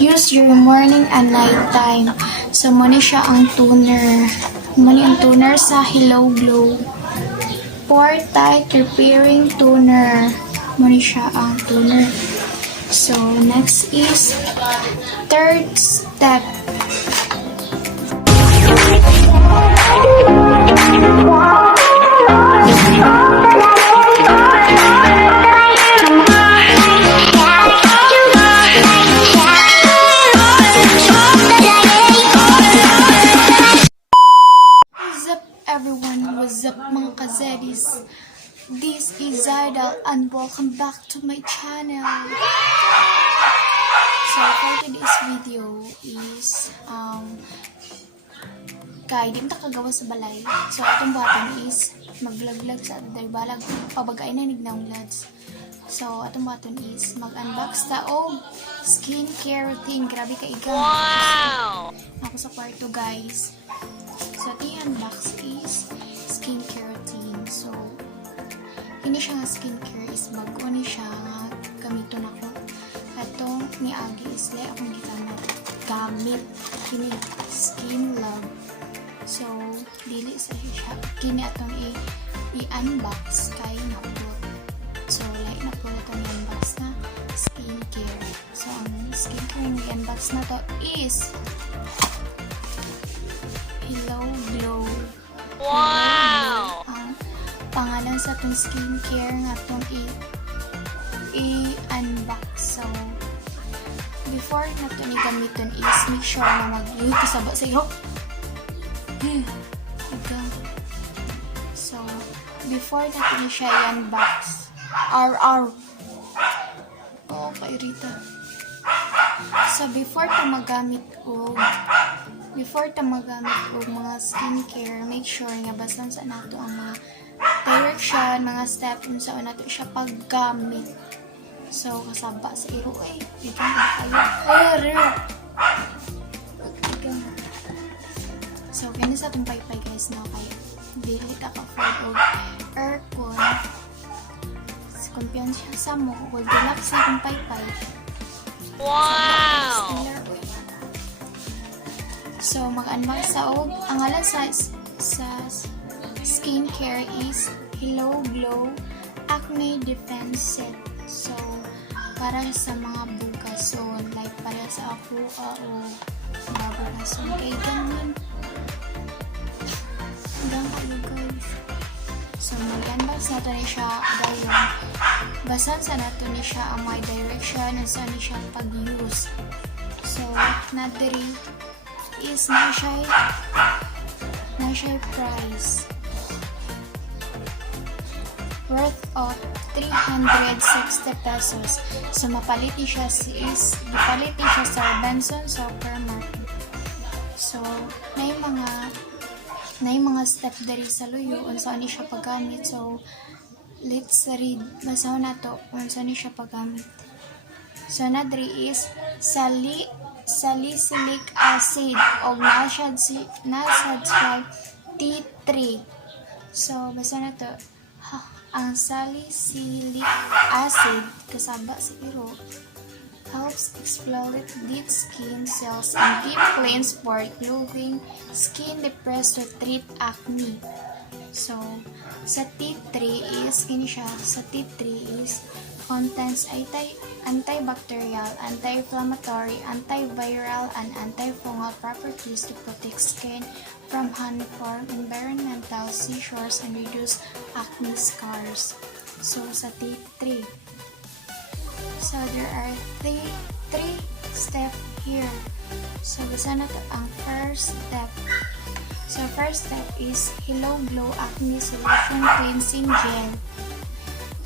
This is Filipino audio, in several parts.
use during morning and night time. So, muna siya ang toner. Muna ang toner sa Hello Glow. Pore Tight Repairing Toner. Muna siya ang toner. So, next is third step. What's up mga kazedis? This is Zydal and welcome back to my channel. So for today's video is kay di mo kagawa sa balay. So itong button is mag-vlog-vlog sa balag pabagay na nignang lads. So atong button is mag-unbox ta og skincare routine. Grabe ka iga. Wow! Ako sa kwarto guys. So the unbox is skincare routine. So, hindi siya nga skincare is bago ni siya nga gamiton ako. Atong ni Agi is lay akong gitanap gamit kini Skin Love. So, dili sa siya kini atong i-unbox kay napulot. So, lay napulot ang unbox na skincare. So, ang skincare ni unbox na to is Hello Glow. Wow! Ang pangalan sa itong skincare nga itong i-unbox. So, before na ito ni gamitin is make sure na mag-uy kasaba sa iyo. So, before na ito ni siya i-unbox. Oh, kairita. So, before ta magamit mga skincare, make sure nga basan sa nato ang mga direction, mga step kung saan nato siya paggamit. So, kasaba sa iro ikan kayo. So, kaya sa itong paypay guys na kayo. Dili ka ka-afford og aircon. Kumpiyansya sa mo, huwag relax sa itong paypay. Wow! So, mag-unbox sa og ang ngalan sa skincare is Hello Glow Acne Defense Set. So, para sa mga bugason, like para sa ako o mga bugason. Kaya ganun. Hanggang kayo guys. So, mag-unbox nato ni siya gayon. Basan sa nato ni siya ang my direction and saan ni siya pag-use. So, nadiri is na siya price worth of 360 pesos. So, mapalit ni siya ipalit ni siya sa Benson Supermarket. So, na yung mga step dari sa luyo kung saan ni siya paggamit. So, let's read. Basaw na to kung saan ni siya paggamit. So, nadri is salicylic acid o nasad siya T3. So, basta na to. Ang salicylic acid kasaba sa iro helps exfoliate dead skin cells and deep cleanse for glowing skin depressed to treat acne. So, sa T3 is contains antibacterial, anti-inflammatory, antiviral, and antifungal properties to protect skin from harmful environmental seizures and reduce acne scars. So, sa T3. So, there are three steps here. So, basta na ito ang first step. So, first step is Hello Glow Acne Solution Cleansing Gel.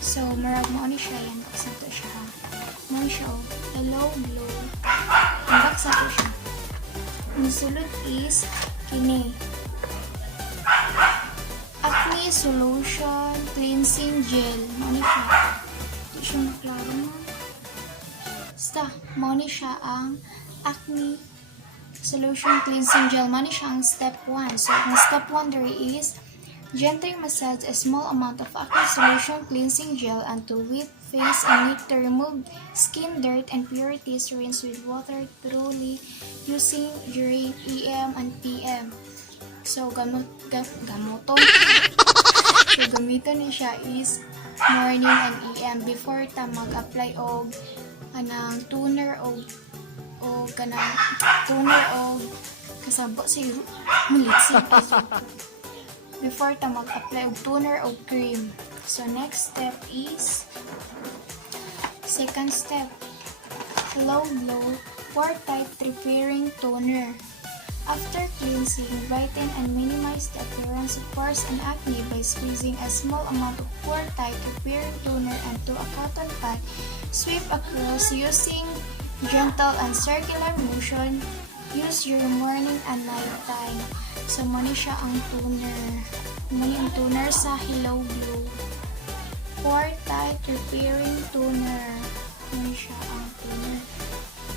So, marag mo ni siya yan. Baksa ito siya. Mo siya Hello Glow. Baksa ito siya. Ang sulod is kini. Acne Solution Cleansing Gel. Mo ni siya. Ito siya maklaro mo. Basta, mo ni siya ang Acne Solution Cleansing Gel. Mo ni siya ang step 1. So, ang step 1 there is gently massage a small amount of acne solution cleansing gel onto wet face and need to remove skin dirt and impurities. Rinse with water thoroughly using during AM and PM. So, gamuton. So, gamiton ni siya is morning and AM before ta mag-apply og anang toner og kanang toner og kasabo siguro militsik before ta mag-apply og toner og cream. So, next step is second step, low glow pore tight repairing toner. After cleansing, brighten and minimize the appearance of pores and acne by squeezing a small amount of pore tight repairing toner onto a cotton pad. Sweep across using gentle and circular motion. Use your morning and night time. So, muna siya ang toner. Muna yung toner sa Hello Glow. Pore tight repairing toner. Muna siya ang toner.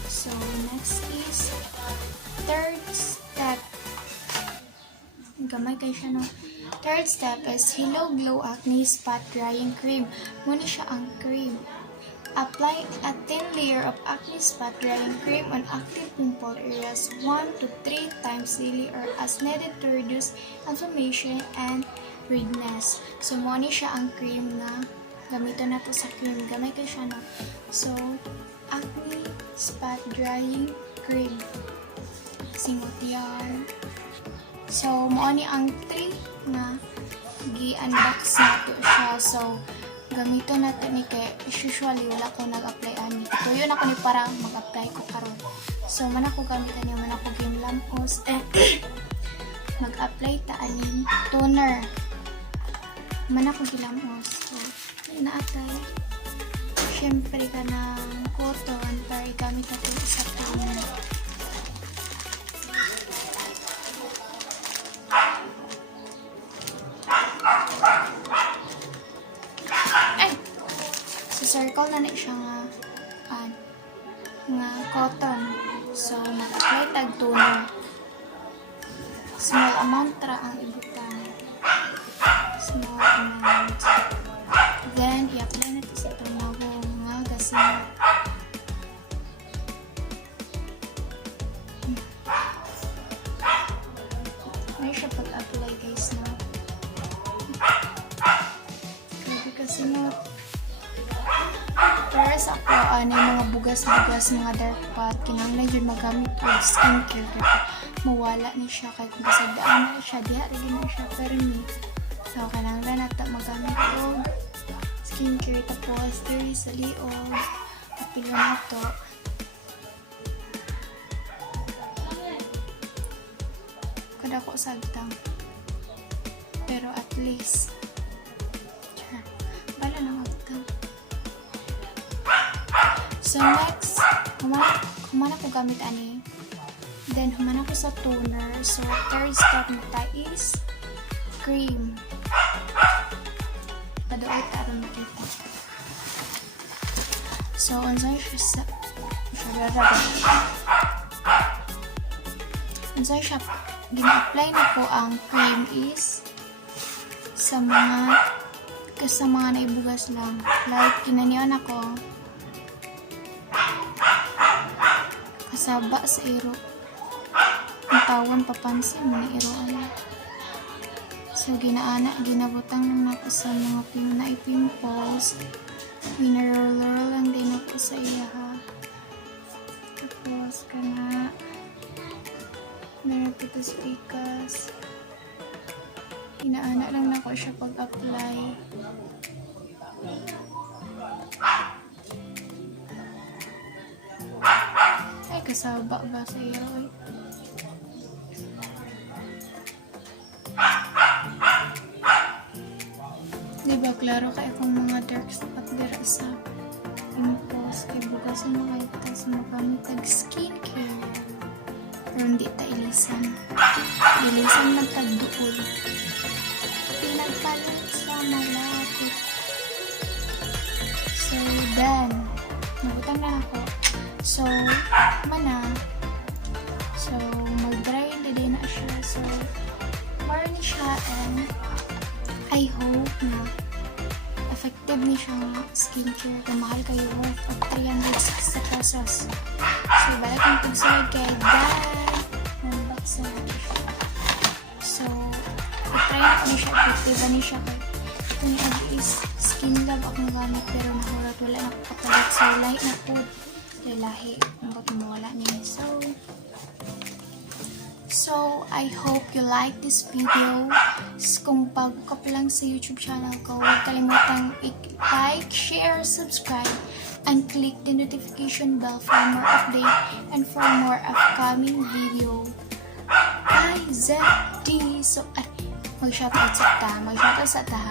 So, next is third step. Gamay kayo siya, no? Third step is Hello Glow Acne Spot Drying Cream. Muna siya ang cream. Apply a thin layer of acne spot drying cream on active pimple areas 1 to 3 times daily or as needed to reduce inflammation and redness. So, muna siya ang cream na gamitin na to sa cream. Gamay kayo siya, no? So, acne spot drying cream. Singot yan. So, moani ang 3 na gi-unbox na to siya. So, gamito na to ni kay usually wala ko nag-apply ani. Tuyo na ko ni para mag-apply ko karon. So, man ako gamitan niya, man ako ginlampos. Mag-apply ta aning toner. Man ako gilampos. So, naatay. Siyempre ka ng cotton para igamit natin sa toner. Circle na siya nga cotton. So, mag-apply tag toner. Small amount ra ang ibutan. Small amount. Then, i-apply natin sa tumawong nga gasin. May siya pag-apply guys na. Grabe kasi mo. Para sa ako, mga bugas-bugas, mga dark spot, kinanglan yun magamit o skincare. Mawala ni siya, kahit kung kasadaan na siya, diha rin na siya, pero ni. So, kinanglan natin magamit o skincare, tapos diri sa liog, kapilo na to. Kada ko sagtang. Pero at least, bala na magtang. So, next, humana ko gamit ani. Then, humana ko sa toner. So, third step nita is cream. Padoy taron makita. So, unsay siya gina-apply na ko ang cream is sa mga naibugas lang. Like, kinaniyan ako kasaba sa iro. Ang tawon papansin mo ni iroan. So, ginabutang lang ako sa mga pimples. Ginarol lang din ako sa iya, ha. Tapos, meron po ito spikas. Inaana lang ako siya pag-apply. Ay, kasaba ba sa iyo? Diba, klaro kaya kung mga dark spot dira sa pimples, kay bugasan mo kayo ta sa mapamitag skincare. Pero hindi ta ilisan. Ilisan lang tagduol. Pinagpalit sa malapit. So, done. Nabutang na ako. So, So, mag-dry na din na siya. So, parang siya and I hope na effective ni siyang skincare. Kung mahal kayo, worth of 360 pesos. So, balik ang pagsulod kay Dan. Unbox na natin siya. So, i-try ko na siya. Effective na siya. Ito ni Adi is Skin Lab akong gamit pero nahulat wala na kapalit. So, lahi na po. Lahi. Ang ba't mawala niya. So, I hope you like this video. Kung bago ka pa lang sa YouTube channel ko, huwag kalimutang i-like, share, subscribe, and click the notification bell for more update and for more upcoming video. IZD. So, mag-shoutout sa ta. Mag-shoutout sa ta.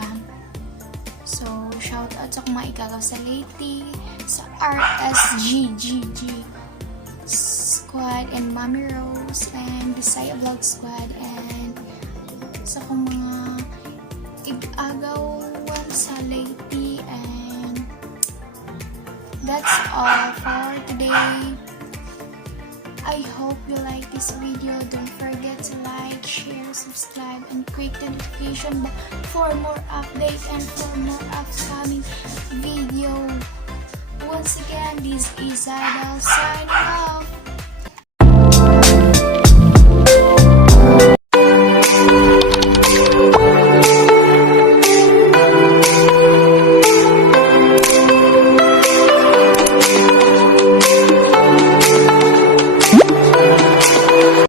So, shoutout sa kung maigagaw sa Lady, sa RSGGG Squad, and Mommy Rose, and Bisaya Vlog Squad, and sa kung mga ig-agawan sa Lady, and that's all for today. I hope you like this video. Don't forget to like, share, subscribe, and click the notification bell for more updates and for more upcoming video. Once again, this is Idol signing off.